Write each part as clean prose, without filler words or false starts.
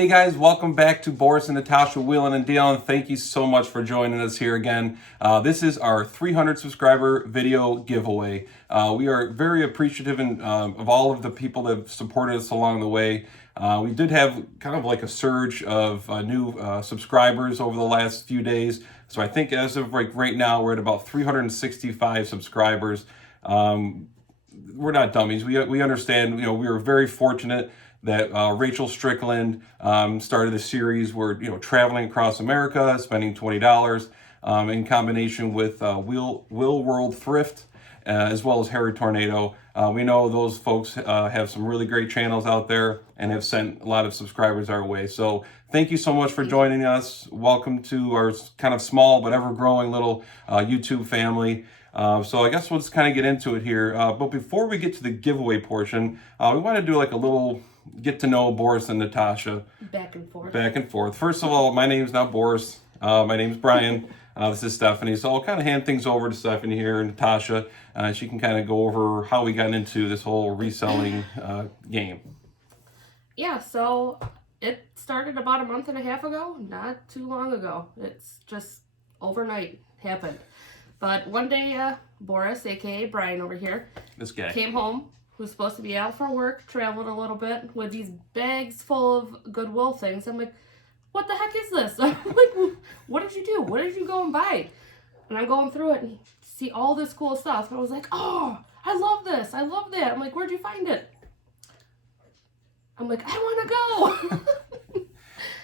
Hey guys, welcome back to Boris and Natasha Wheeling and Dealing. Thank you so much for joining us here again. This is our 300 subscriber video giveaway. We are very appreciative of all of the people that have supported us along the way. We did have kind of like a surge of new subscribers over the last few days. So I think as of right now, we're at about 365 subscribers. We're not dummies. We understand, we were very fortunate that Rachel Strickland started a series where, traveling across America, spending $20 in combination with Will World Thrift, as well as Harry Tornado. We know those folks have some really great channels out there and have sent a lot of subscribers our way. So thank you so much for joining us. Welcome to our kind of small but ever-growing little YouTube family. So I guess we'll just kind of get into it here. But before we get to the giveaway portion, we want to do like a little get to know Boris and Natasha. Back and forth. Back and forth. First of all, my name's not Boris. My name's Brian. This is Stephanie. So I'll kind of hand things over to Stephanie here and Natasha. She can kind of go over how we got into this whole reselling game. Yeah, so it started about a month and a half ago, not too long ago. It's just overnight happened. But one day, Boris, aka Brian over here, This guy came home. Was supposed to be out for work, traveled a little bit with these bags full of Goodwill things. I'm like, what the heck is this? I'm like, what did you do? What did you go and buy? And I'm going through it and see all this cool stuff. And I was like, oh, I love this. I love that. I'm like, where'd you find it? I'm like, I want to go.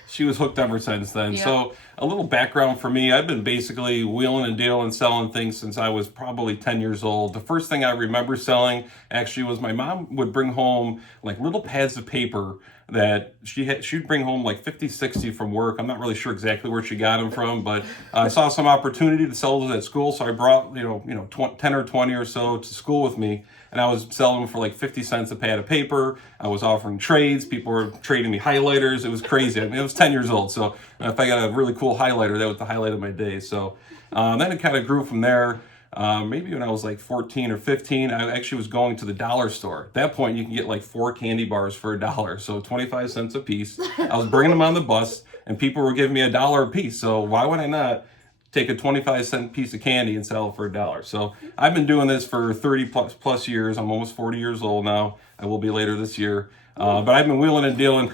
She was hooked ever since then. Yeah. So a little background for me, I've been basically wheeling and dealing, selling things since I was probably 10 years old. The first thing I remember selling actually was my mom would bring home like little pads of paper that she'd bring home like 50, 60 from work. I'm not really sure exactly where she got them from, but I saw some opportunity to sell those at school. So I brought, 10 or 20 or so to school with me. And I was selling them for like 50 cents a pad of paper. I was offering trades. People were trading me highlighters. It was crazy. I mean, I was 10 years old. So if I got a really cool highlighter, that was the highlight of my day. So then it kind of grew from there. Maybe when I was like 14 or 15, I actually was going to the dollar store. At that point, you can get like 4 candy bars for $1. So 25 cents a piece. I was bringing them on the bus and people were giving me $1 a piece. So why would I not take a 25-cent piece of candy and sell it for $1? So I've been doing this for 30 plus years. I'm almost 40 years old now. I will be later this year. But I've been wheeling and dealing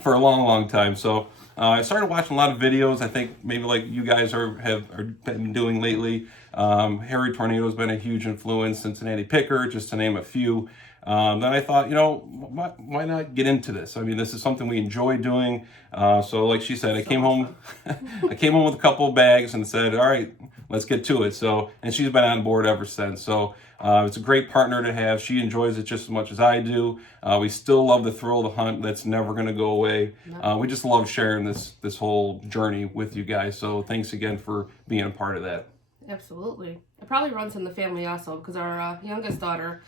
for a long time. So I started watching a lot of videos. I think maybe like you guys have been doing lately. Harry Tornado has been a huge influence, Cincinnati Picker, just to name a few. Then I thought, why not get into this? I mean, this is something we enjoy doing. So like she said, I came home with a couple of bags and said, all right, let's get to it. So, and she's been on board ever since. So it's a great partner to have. She enjoys it just as much as I do. We still love the thrill of the hunt. That's never going to go away. No. We just love sharing this whole journey with you guys. So thanks again for being a part of that. Absolutely. It probably runs in the family also because our youngest daughter,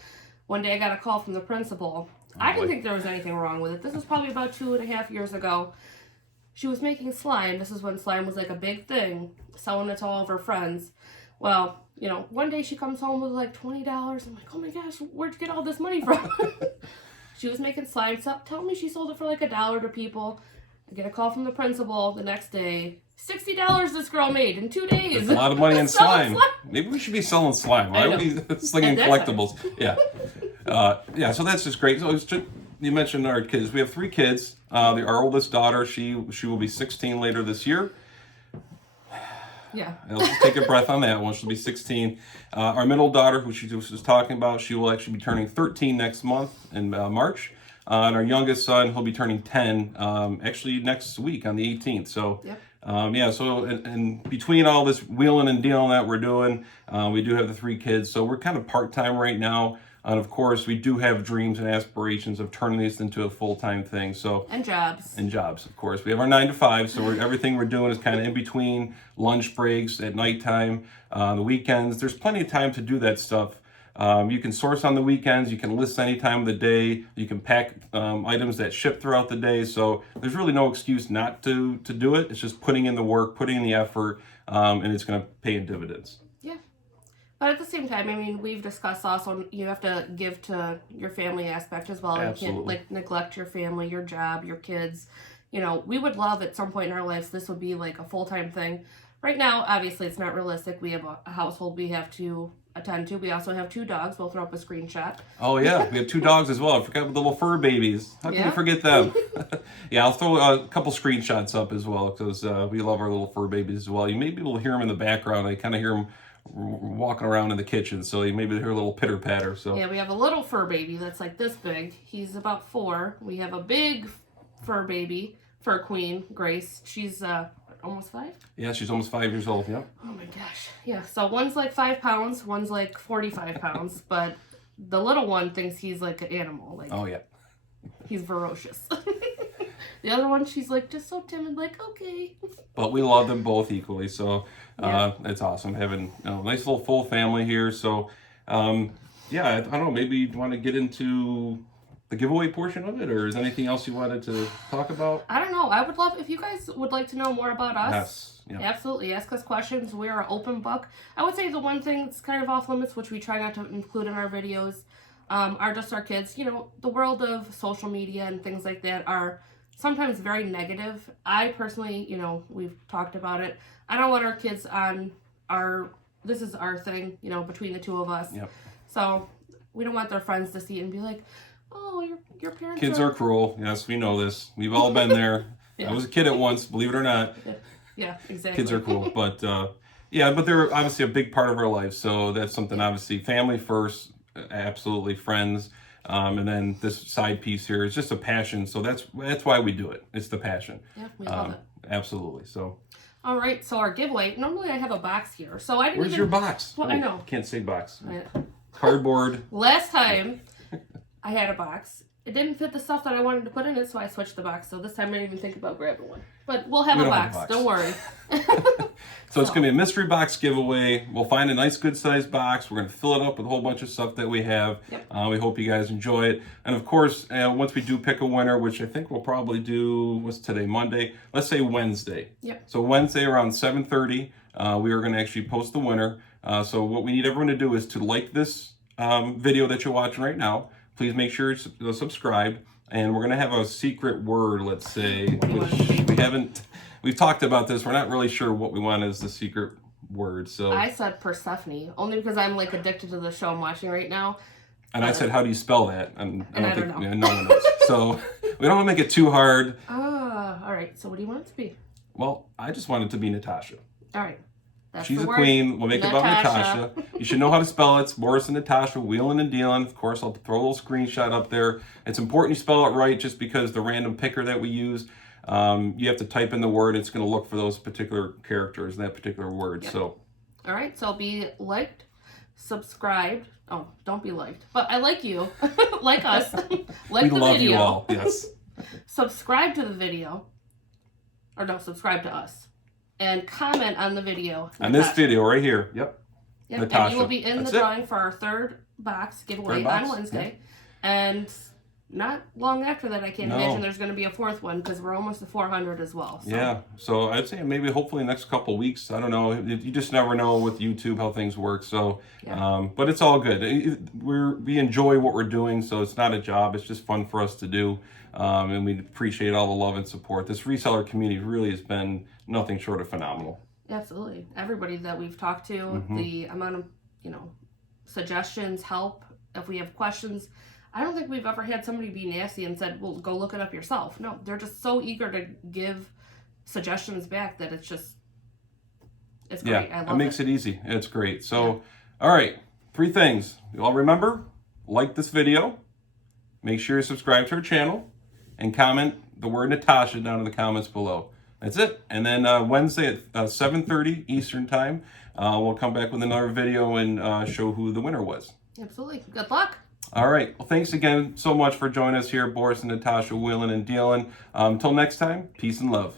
one day I got a call from the principal. I didn't think there was anything wrong with it. This was probably about 2.5 years ago. She was making slime. This is when slime was like a big thing, selling it to all of her friends. Well, one day she comes home with like $20. I'm like, oh my gosh, where'd you get all this money from? She was making slime. So tell me she sold it for like $1 to people. I get a call from the principal the next day. $60 this girl made in 2 days. That's a lot of money in slime. Maybe we should be selling slime. Why are we slinging collectibles? Yeah. So that's just great. So you mentioned our kids. We have 3 kids. Our oldest daughter, she will be 16 later this year. Yeah. Let's just take a breath on that one. She'll be 16. Our middle daughter, who she was talking about, she will actually be turning 13 next month in March. And our youngest son, he'll be turning 10 actually next week on the 18th. So, yep. So and between all this wheeling and dealing that we're doing, we do have the 3 kids. So we're kind of part-time right now. And of course, we do have dreams and aspirations of turning this into a full-time thing. So and jobs, of course. We have our 9 to 5. So everything we're doing is kind of in between lunch breaks, at nighttime, the weekends. There's plenty of time to do that stuff. You can source on the weekends. You can list any time of the day. You can pack items that ship throughout the day. So there's really no excuse not to do it. It's just putting in the work, putting in the effort, and it's going to pay in dividends. Yeah. But at the same time, I mean, we've discussed also you have to give to your family aspect as well. Absolutely. You can't neglect your family, your job, your kids. you know, we would love at some point in our lives this would be like a full-time thing. Right now, obviously, it's not realistic. We have a household we have to attend to. We also have 2 dogs. We'll throw up a screenshot. Oh yeah, we have 2 dogs as well. I forgot the little fur babies. How can we forget them? Yeah, I'll throw a couple screenshots up as well because we love our little fur babies as well. You may be able to hear them in the background. I kind of hear them walking around in the kitchen, so you maybe hear a little pitter patter. So yeah, we have a little fur baby that's like this big. He's about 4. We have a big fur baby, fur queen, Grace. She's almost 5. Yeah, she's almost 5 years old. Yeah. Oh my gosh. Yeah. So one's like 5 pounds, one's like 45 pounds, but the little one thinks he's like an animal. Like, oh yeah. He's ferocious. The other one, she's like just so timid, like, okay. But we love them both equally, so it's awesome having a nice little full family here. So, yeah, I don't know, maybe you want to get into the giveaway portion of it, or is there anything else you wanted to talk about? I don't know. I would love, if you guys would like to know more about us. Yes. Yeah. Absolutely. Ask us questions. We're an open book. I would say the one thing that's kind of off limits, which we try not to include in our videos, are just our kids. You know, the world of social media and things like that are sometimes very negative. I personally, you know, we've talked about it. I don't want our kids on this is our thing, you know, between the 2 of us. Yep. So we don't want their friends to see it and be like, oh, your parents Kids are cruel. Yes, we know this. We've all been there. Yeah. I was a kid at once, believe it or not. Yeah, exactly. Kids are cool. But, yeah, but they're obviously a big part of our life. So that's something, obviously, family first, absolutely, friends. And then this side piece here is just a passion. So that's why we do it. It's the passion. Yeah, we love it. Absolutely. So. All right. So our giveaway. Normally I have a box here. So I didn't. Where's your box? Well, I know. Can't say box. Cardboard. Last time I had a box. It didn't fit the stuff that I wanted to put in it, so I switched the box. So this time I didn't even think about grabbing one. But we'll have a box. Don't worry. So it's going to be a mystery box giveaway. We'll find a nice, good-sized box. We're going to fill it up with a whole bunch of stuff that we have. Yep. We hope you guys enjoy it. And, of course, once we do pick a winner, which I think we'll probably do, what's today, Monday? Let's say Wednesday. Yep. So Wednesday around 7:30, we are going to actually post the winner. So what we need everyone to do is to like this video that you're watching right now. Please make sure you're subscribed. And we're going to have a secret word, let's say, which we've talked about this. We're not really sure what we want as the secret word. So I said Persephone, only because I'm like addicted to the show I'm watching right now. And I said, how do you spell that? And I don't think know. Yeah, no one knows. So we don't want to make it too hard. All right. So what do you want it to be? Well, I just want it to be Natasha. All right. That's She's the a word. queen. We'll make it about Natasha. You should know how to spell it. It's Boris and Natasha, wheeling and dealing. Of course, I'll throw a little screenshot up there. It's important you spell it right just because the random picker that we use, you have to type in the word. It's going to look for those particular characters, that particular word. Yep. So. All right. So be liked, subscribed. Oh, don't be liked. But I like you. Like us. Like the video. We love you all. Yes. Subscribe to the video. Or no, subscribe to us. And comment on the video. On this video right here. Yep. Natasha. And you will be in the drawing for our 3rd box giveaway on Wednesday. Yep. And not long after that, I can't imagine there's going to be a 4th one because we're almost to 400 as well. So. Yeah. So I'd say maybe hopefully next couple weeks. I don't know. You just never know with YouTube how things work. So, but it's all good. We enjoy what we're doing. So it's not a job. It's just fun for us to do. And we appreciate all the love and support. This reseller community really has been nothing short of phenomenal. Absolutely. Everybody that we've talked to, the amount of, suggestions, help, if we have questions. I don't think we've ever had somebody be nasty and said, well, go look it up yourself. No, they're just so eager to give suggestions back that it's great. I love it. It makes it easy. It's great. So, all right, 3 things. You all remember? Like this video. Make sure you subscribe to our channel. And comment the word Natasha down in the comments below. That's it. And then Wednesday at 7:30 Eastern Time, we'll come back with another video and show who the winner was. Absolutely. Good luck. All right. Well, thanks again so much for joining us here, Boris and Natasha, wheeling and dealing. Until next time, peace and love.